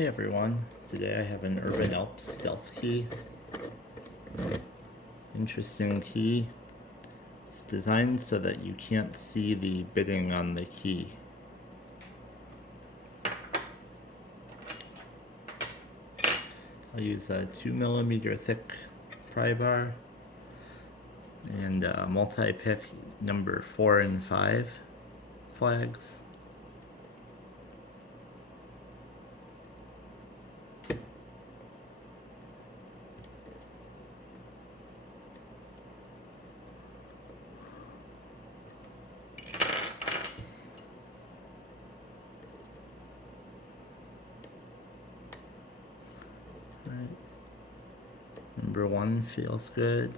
Hey everyone, today I have an Urban Alps Stealthkey. Interesting key. It's designed so that you can't see the bitting on the key. I'll use a 2mm thick pry bar and multi-pick number 4 and 5 flags. Right. Number 1 feels good.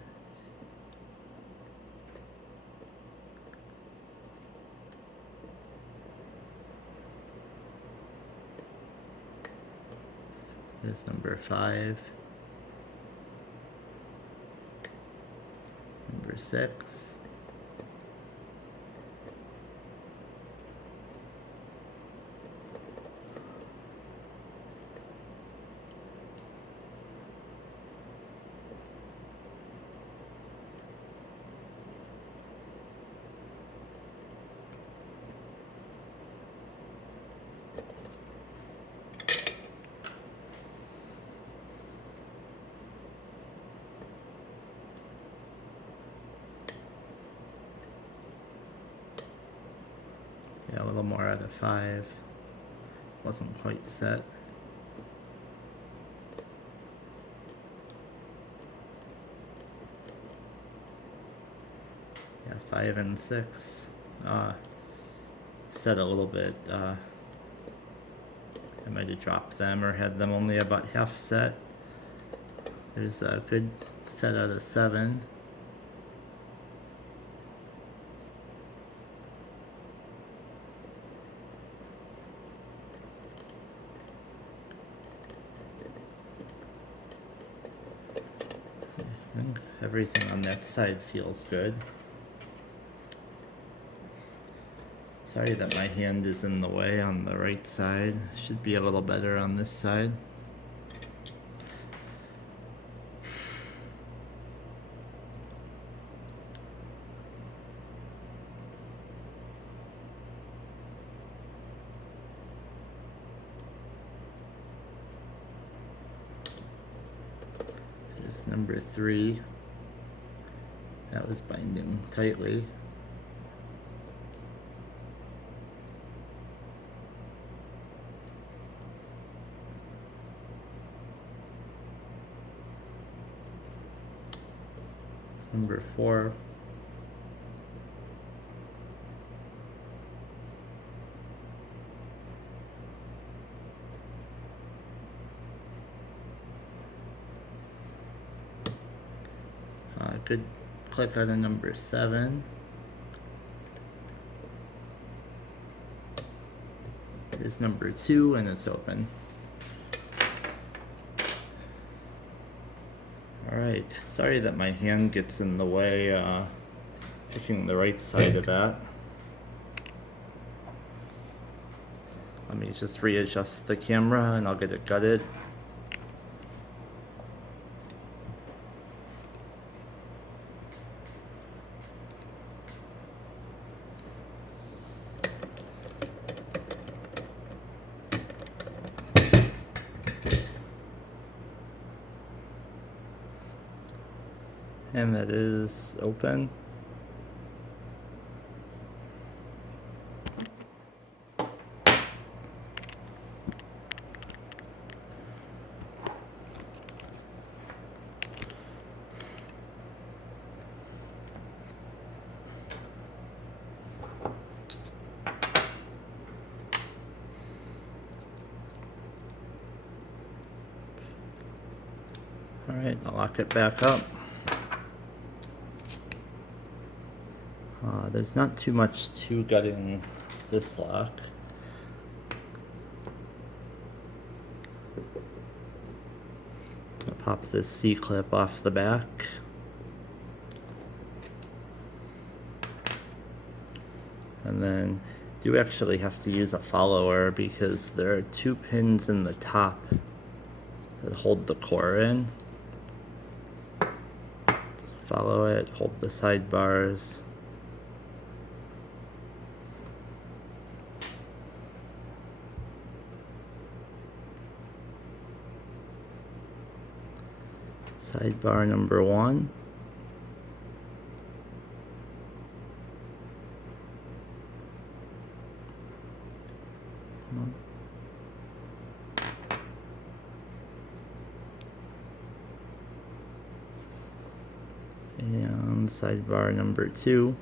Here's number 5. Number 6. Yeah, a little more out of 5. Wasn't quite set. Yeah, 5 and 6. Set a little bit. I might have dropped them or had them only about half set. There's a good set out of 7. I think everything on that side feels good. Sorry that my hand is in the way on the right side. Should be a little better on this side. Here's number 3. That was binding tightly. Number 4. Good click out of number 7. Here's number 2 and it's open. Alright, sorry that my hand gets in the way picking the right side of that. Let me just readjust the camera and I'll get it gutted. And that is open. All right, I'll lock it back up. There's not too much to gutting this lock. I'll pop this C-clip off the back. And then Do actually have to use a follower because there are 2 pins in the top that hold the core in. Follow it, hold the sidebars. Sidebar number 1. And sidebar number 2.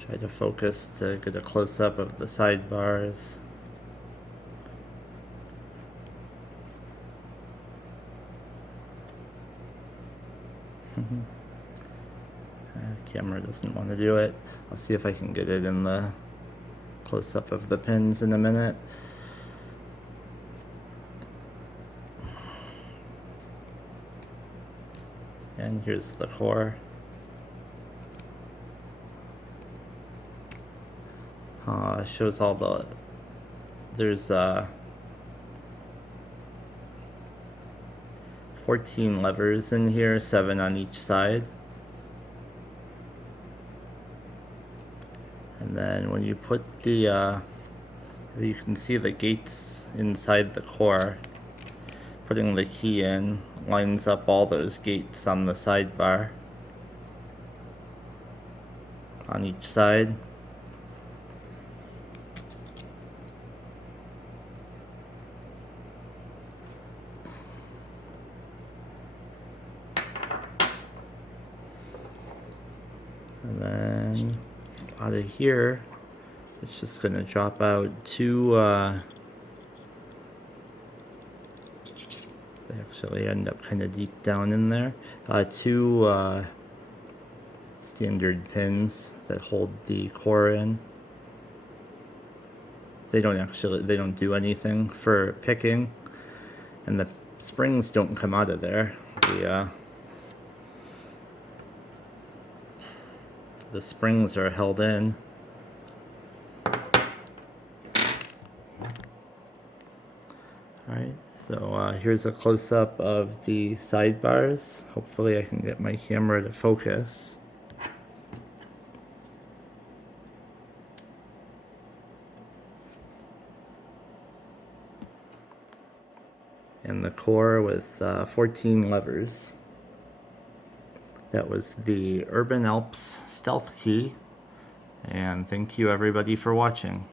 Try to focus to get a close-up of the sidebars. Camera doesn't want to do it. I'll see if I can get it in the close-up of the pins in a minute. And here's the core. Shows all the, there's 14 levers in here, 7 on each side. And then when you put the, you can see the gates inside the core. Putting the key in lines up all those gates on the sidebar on each side. And then out of here, it's just going to drop out 2, they actually end up kind of deep down in there, 2 standard pins that hold the core in. They don't do anything for picking, and the springs don't come out of there. The springs are held in. Alright, so here's a close-up of the sidebars. Hopefully I can get my camera to focus. And the core with 14 levers. That was the Urban Alps Stealthkey, and thank you everybody for watching.